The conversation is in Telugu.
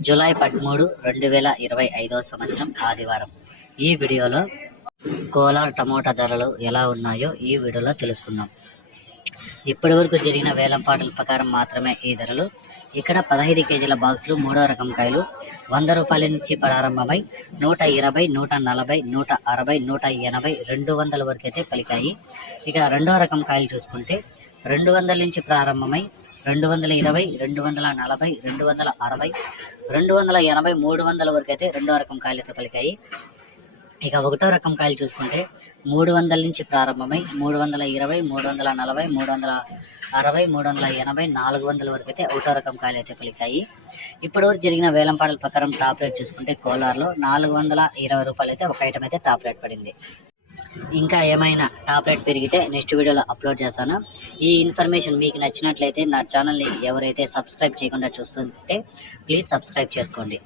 జూలై పదమూడు రెండు వేల ఇరవై ఐదవ సంవత్సరం ఆదివారం. ఈ వీడియోలో కోలార్ టమోటా ధరలు ఎలా ఉన్నాయో ఈ వీడియోలో తెలుసుకుందాం. ఇప్పటి వరకు జరిగిన వేలంపాటల ప్రకారం మాత్రమే ఈ ధరలు. ఇక్కడ పదహైదు కేజీల బాక్సులు మూడో రకం కాయలు వంద రూపాయల నుంచి ప్రారంభమై నూట ఇరవై నూట నలభై నూట అరవై నూట ఎనభై రెండు వందల వరకు అయితే పలికాయి. ఇక రెండో రకం కాయలు చూసుకుంటే రెండు వందల నుంచి ప్రారంభమై రెండు వందల ఇరవై రెండు వందల నలభై రెండు వందల అరవై రెండు వందల ఎనభై మూడు వందల వరకు అయితే రెండో రకం కాయలతో పలికాయి. ఇక ఒకటో రకం కాయలు చూసుకుంటే మూడు వందల నుంచి ప్రారంభమై మూడు వందల ఇరవై మూడు వందల నలభై మూడు వందల అరవై మూడు వందల ఎనభై నాలుగు వందల వరకు అయితే ఒకటో రకం కాయలు అయితే పలికాయి. ఇప్పటివరకు జరిగిన వేలంపాటల ప్రకారం టాప్ రేట్ చూసుకుంటే కోలార్లో నాలుగు వందల ఇరవై రూపాయలు అయితే ఒక ఐటమ్ అయితే టాప్ రేట్ పడింది. ఇంకా ఏమైనా టాప్ రేట్ పెరిగితే నెక్స్ట్ వీడియోలో అప్లోడ్ చేస్తాను. ఈ ఇన్ఫర్మేషన్ మీకు నచ్చినట్లయితే నా ఛానల్ని ఎవరైతే సబ్స్క్రైబ్ చేయకుండా చూస్తుంటే ప్లీజ్ సబ్స్క్రైబ్ చేసుకోండి.